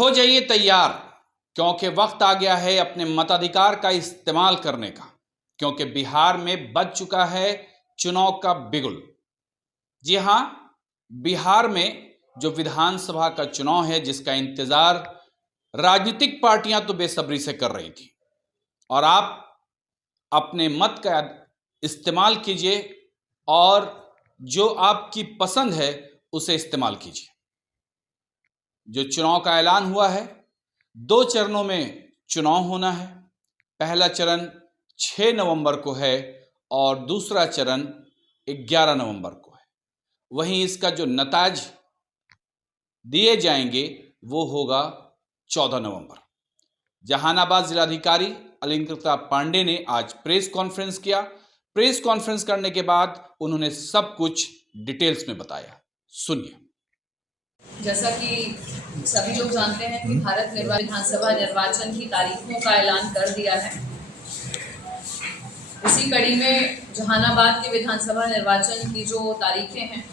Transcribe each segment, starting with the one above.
हो जाइए तैयार, क्योंकि वक्त आ गया है अपने मताधिकार का इस्तेमाल करने का, क्योंकि बिहार में बज चुका है चुनाव का बिगुल। जी हां, बिहार में जो विधानसभा का चुनाव है, जिसका इंतजार राजनीतिक पार्टियां तो बेसब्री से कर रही थी, और आप अपने मत का इस्तेमाल कीजिए और जो आपकी पसंद है उसे इस्तेमाल कीजिए। जो चुनाव का ऐलान हुआ है, 2 चरणों में चुनाव होना है। पहला चरण 6 नवंबर को है और दूसरा चरण 11 नवंबर को है। वहीं इसका जो नताज दिए जाएंगे वो होगा 14 नवंबर। जहानाबाद जिलाधिकारी अलंकृता पांडे ने आज प्रेस कॉन्फ्रेंस किया। प्रेस कॉन्फ्रेंस करने के बाद उन्होंने सब कुछ डिटेल्स में बताया। सुनिए। जैसा कि सभी लोग जानते हैं कि भारत विधानसभा निर्वाचन की तारीखों का ऐलान कर दिया है। इसी कड़ी में जहानाबाद के विधानसभा निर्वाचन की जो तारीखें हैं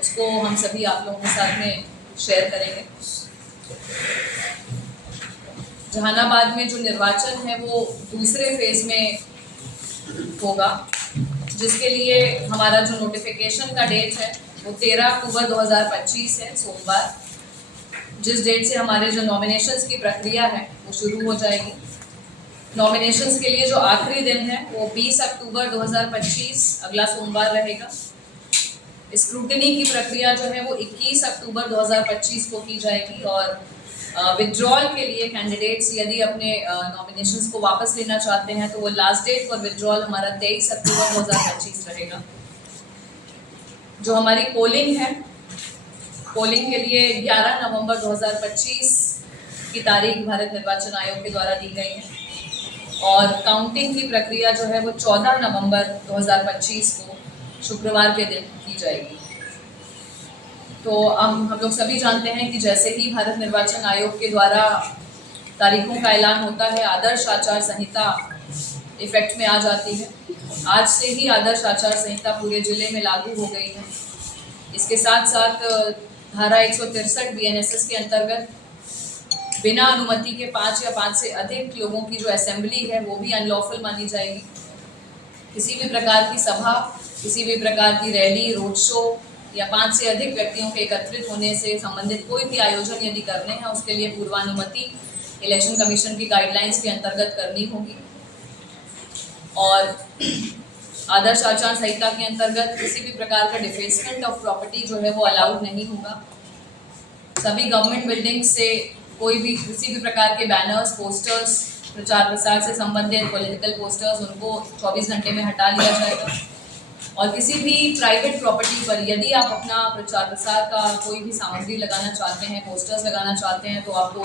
उसको हम सभी आप लोगों के साथ में शेयर करेंगे। जहानाबाद में जो निर्वाचन है वो दूसरे फेज में होगा, जिसके लिए हमारा जो नोटिफिकेशन का डेट है वो 13 अक्टूबर 2025 है, सोमवार, जिस डेट से हमारे जो नॉमिनेशंस की प्रक्रिया है वो शुरू हो जाएगी। नॉमिनेशंस के लिए जो आखिरी दिन है वो 20 अक्टूबर 2025 अगला सोमवार रहेगा। स्क्रूटनी की प्रक्रिया जो है वो 21 अक्टूबर 2025 को की जाएगी और विड्रॉल के लिए कैंडिडेट्स यदि अपने नॉमिनेशंस को वापस लेना चाहते हैं तो वो लास्ट डेट फॉर विड्रॉल हमारा 23 अक्टूबर 2025 रहेगा। जो हमारी पोलिंग है, पोलिंग के लिए 11 नवंबर 2025 की तारीख भारत निर्वाचन आयोग के द्वारा दी गई है और काउंटिंग की प्रक्रिया जो है वो 14 नवंबर 2025 को शुक्रवार के दिन की जाएगी। तो हम लोग सभी जानते हैं कि जैसे ही भारत निर्वाचन आयोग के द्वारा तारीखों का ऐलान होता है, आदर्श आचार संहिता इफेक्ट में आ जाती है। आज से ही आदर्श आचार संहिता पूरे जिले में लागू हो गई है। इसके साथ साथ धारा 163 BNSS के अंतर्गत बिना अनुमति के 5 या 5 से अधिक लोगों की जो असेंबली है वो भी अनलॉफुल मानी जाएगी। किसी भी प्रकार की सभा, किसी भी प्रकार की रैली, रोड शो या 5 से अधिक व्यक्तियों के एकत्रित होने से संबंधित कोई भी आयोजन यदि करने हैं उसके लिए पूर्वानुमति इलेक्शन कमीशन की गाइडलाइंस के अंतर्गत करनी होगी। और आदर्श आचार संहिता के अंतर्गत किसी भी प्रकार का डिफेसमेंट ऑफ प्रॉपर्टी जो है वो अलाउड नहीं होगा। सभी गवर्नमेंट बिल्डिंग्स से कोई भी किसी भी प्रकार के बैनर्स, पोस्टर्स, प्रचार प्रसार से संबंधित पॉलिटिकल पोस्टर्स, उनको 24 घंटे में हटा लिया जाएगा। और किसी भी प्राइवेट प्रॉपर्टी पर यदि आप अपना प्रचार प्रसार का कोई भी सामग्री लगाना चाहते हैं, पोस्टर्स लगाना चाहते हैं, तो आपको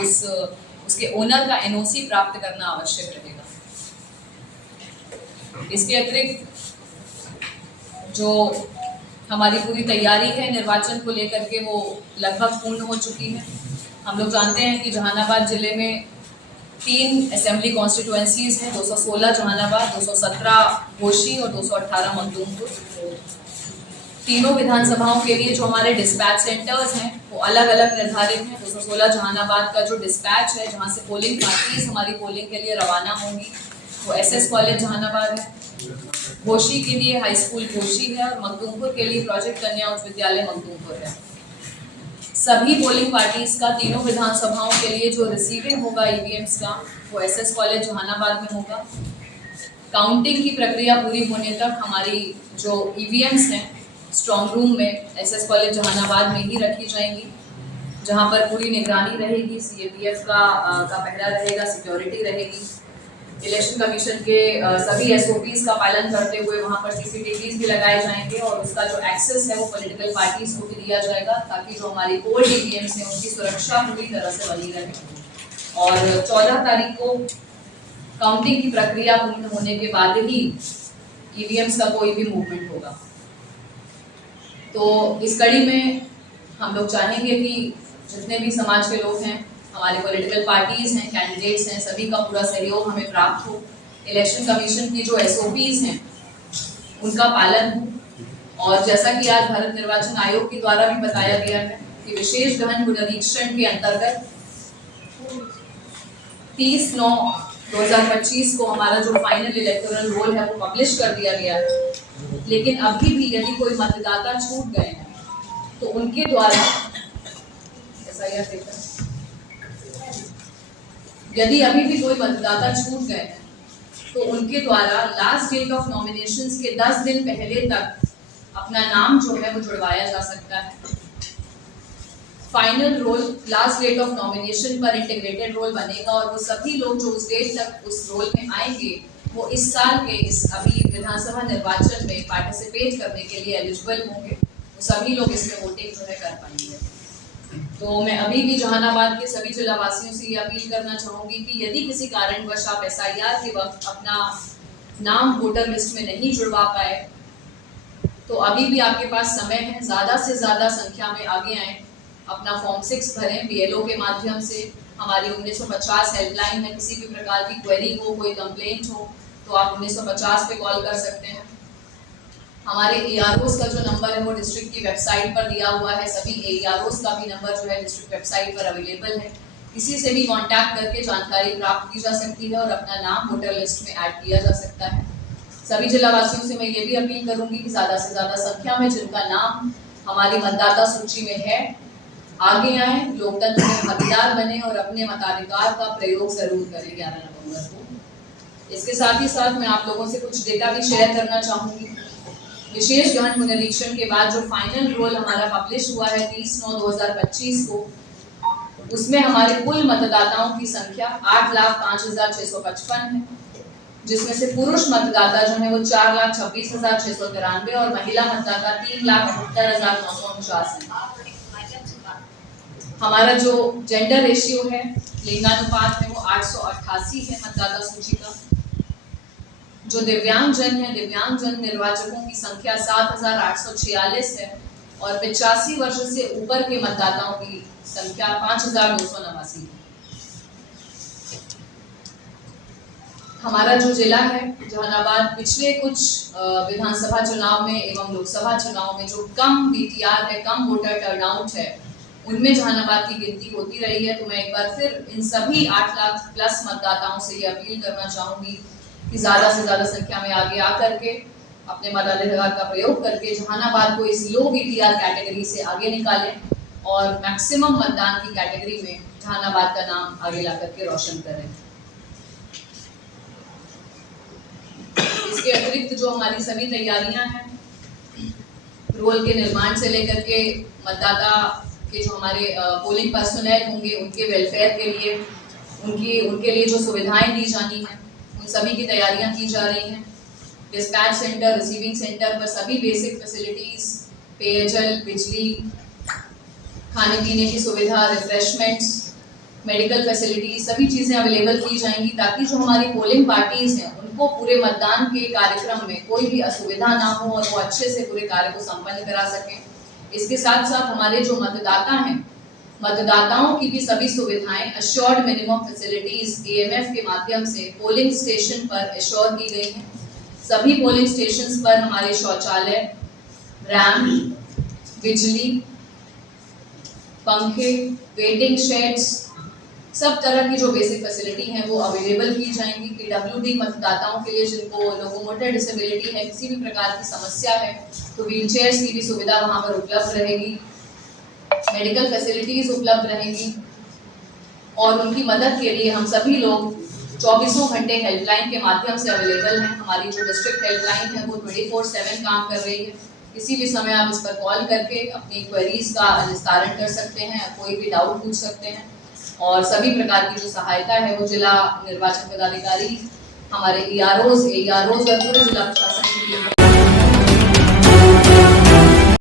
उसके ओनर का NOC प्राप्त करना आवश्यक रहेगा। इसके अतिरिक्त जो हमारी पूरी तैयारी है निर्वाचन को लेकर के वो लगभग पूर्ण हो चुकी है। हम लोग जानते हैं कि जहानाबाद जिले में 3 असेंबली कॉन्स्टिट्यूएंसीज हैं, 216 जहानाबाद, 217 घोसी और 218 मखदूमपुर। तीनों विधानसभाओं के लिए जो हमारे डिस्पैच सेंटर्स हैं वो अलग अलग निर्धारित हैं। 216 जहानाबाद का जो डिस्पैच है, जहाँ से पोलिंग पार्टीज हमारी पोलिंग के लिए रवाना होंगी, वो SS कॉलेज जहानाबाद है। घोसी के लिए हाई स्कूल घोसी है और मखदूमपुर के लिए प्रोजेक्ट कन्या उच्च विद्यालय मखदूमपुर है। सभी पोलिंग पार्टीज का तीनों विधानसभाओं के लिए जो रिसीविंग होगा EVMs का वो SS कॉलेज जहानाबाद में होगा। काउंटिंग की प्रक्रिया पूरी होने तक हमारी जो EVMs हैं स्ट्रॉन्ग रूम में SS कॉलेज जहानाबाद में ही रखी जाएंगी, जहां पर पूरी निगरानी रहेगी। CAPF का पहरा रहेगा, सिक्योरिटी रहेगी। इलेक्शन कमीशन के सभी SOPs का पालन करते हुए वहाँ पर CCTVs भी लगाए जाएंगे और उसका जो एक्सेस है वो पॉलिटिकल पार्टीज को भी दिया जाएगा, ताकि जो हमारी पोल EVMs हैं उनकी सुरक्षा पूरी तरह से बनी रहे। और 14 तारीख को काउंटिंग की प्रक्रिया पूर्ण होने के बाद ही EVMs का कोई भी मूवमेंट होगा। तो इस कड़ी में हम लोग चाहेंगे कि जितने भी समाज के लोग हैं, हमारे पॉलिटिकल पार्टीज हैं, कैंडिडेट्स हैं, सभी का पूरा सहयोग हमें प्राप्त हो। इलेक्शन कमीशन की जो SOPs हैं उनका पालन हो। और जैसा कि आज भारत निर्वाचन आयोग के द्वारा भी बताया गया है कि विशेष गहन निरीक्षण के अंतर्गत 30/9/2025 को हमारा जो फाइनल इलेक्टोरल रोल है वो पब्लिश कर दिया गया है। लेकिन अभी भी यदि कोई मतदाता छूट गए हैं तो उनके द्वारा यदि अभी भी कोई मतदाता छूट गए हैं तो उनके द्वारा लास्ट डेट ऑफ नॉमिनेशंस के 10 दिन पहले तक अपना नाम जो है वो जुड़वाया जा सकता है। Final roll last date of nomination पर इंटीग्रेटेड रोल बनेगा और वो सभी लोग जो उस डेट तक उस रोल में आएंगे वो इस साल के इस अभी विधानसभा निर्वाचन में पार्टिसिपेट करने के लिए एलिजिबल होंगे। वो सभी लोग इसमें वोटिंग जो है कर पाएंगे। तो मैं अभी भी जहानाबाद के सभी जिला वासियों से ये अपील करना चाहूँगी कि यदि किसी कारणवश आप SIR के वक्त अपना नाम वोटर लिस्ट में नहीं जुड़वा पाए तो अभी भी आपके पास समय है, ज़्यादा से ज़्यादा संख्या में आगे आएँ, अपना फॉर्म 6 भरें BLO के माध्यम से। हमारी 1950 हेल्पलाइन है, किसी भी प्रकार की क्वेरी हो, कोई कंप्लेंट हो तो आप 1950 पे कॉल कर सकते हैं। हमारे AROs का जो नंबर है वो डिस्ट्रिक्ट की वेबसाइट पर दिया हुआ है। सभी AROs का भी नंबर जो है डिस्ट्रिक्ट वेबसाइट पर अवेलेबल है। किसी से भी कांटेक्ट करके जानकारी प्राप्त की जा सकती है और अपना नाम वोटर लिस्ट में ऐड किया जा सकता है। सभी जिलावासियों से मैं ये भी अपील करूंगी कि ज़्यादा से ज़्यादा संख्या में जिनका नाम हमारी मतदाता सूची में है आगे आए, लोकतंत्र में भागीदार बने और अपने मताधिकार का प्रयोग जरूर करें 11 नवंबर को। इसके साथ ही साथ मैं आप लोगों से कुछ डेटा भी शेयर करना चाहूँगी। विशेष गहन पुनरीक्षण के बाद जो फाइनल रोल हमारा पब्लिश हुआ है 30/9/2025 को, उसमें हमारे कुल मतदाताओं की संख्या 8,05,655 है, जिसमें से पुरुष मतदाता जो है वो 4,26,693 और महिला मतदाता 3,68,949 है। हमारा जो जेंडर रेशियो है, लिंगानुपात है, वो 888 है मतदाता सूची का। जो दिव्यांगजन है, दिव्यांगजन निर्वाचकों की संख्या 7,846 है और 85 वर्ष से ऊपर के मतदाताओं की संख्या 5,289 है। हमारा जो जिला है जहानाबाद पिछले कुछ विधानसभा चुनाव में एवं लोकसभा चुनाव में जो कम BTR है, कम वोटर टर्नआउट है, उनमें जहानाबाद की गिनती होती रही है। तो मैं एक बार फिर इन सभी 8 लाख प्लस मतदाताओं से ये अपील करना चाहूँगी कि ज़्यादा से ज़्यादा संख्या में आगे आकर के अपने मताधिकार का प्रयोग करके जहानाबाद को इस लो BTR कैटेगरी से आगे निकालें और मैक्सिमम मतदान की कैटेगरी में जहानाबाद का नाम आगे ला करके रोशन करें। इसके अतिरिक्त जो हमारी सभी तैयारियां हैं, रोल के निर्माण से लेकर के मतदाता के जो हमारे पोलिंग पर्सनल होंगे उनके वेलफेयर के लिए, उनके लिए जो सुविधाएं दी जानी हैं, उन सभी की तैयारियां की जा रही हैं। डिस्पैच सेंटर, रिसीविंग सेंटर पर सभी बेसिक फैसिलिटीज़, पेयजल, बिजली, खाने पीने की सुविधा, रिफ्रेशमेंट्स, मेडिकल फैसिलिटीज, सभी चीज़ें अवेलेबल की जाएंगी ताकि जो हमारी पोलिंग पार्टीज़ हैं उनको पूरे मतदान के कार्यक्रम में कोई भी असुविधा ना हो और वो अच्छे से पूरे कार्य को संपन्न करा सकें। इसके साथ साथ हमारे जो मतदाता हैं, मतदाताओं की भी सभी सुविधाएं अश्योर्ड मिनिमम फैसिलिटीज़ AMF के माध्यम से पोलिंग स्टेशन पर एश्योर की गई हैं। सभी पोलिंग स्टेशंस पर हमारे शौचालय, रैम्प, बिजली, पंखे, वेटिंग शेड्स, सब तरह की जो बेसिक फैसिलिटी हैं वो अवेलेबल की जाएंगी। PWD मतदाताओं के लिए जिनको लोकोमोटर डिसेबिलिटी है, किसी भी प्रकार की समस्या है, तो व्हीलचेयर्स की भी सुविधा वहाँ पर उपलब्ध रहेगी। मेडिकल फैसिलिटीज़ उपलब्ध रहेंगी और उनकी मदद के लिए हम सभी लोग 24 घंटे हेल्पलाइन के माध्यम से अवेलेबल हैं। हमारी जो डिस्ट्रिक्ट हेल्पलाइन है वो 24/7 काम कर रही है। किसी भी समय आप इस पर कॉल करके अपनी क्वेरीज का निस्तारण कर सकते हैं, कोई भी डाउट पूछ सकते हैं और सभी प्रकार की जो सहायता है वो जिला निर्वाचन पदाधिकारी, हमारे AROs और पूरे जिला प्रशासन के लिए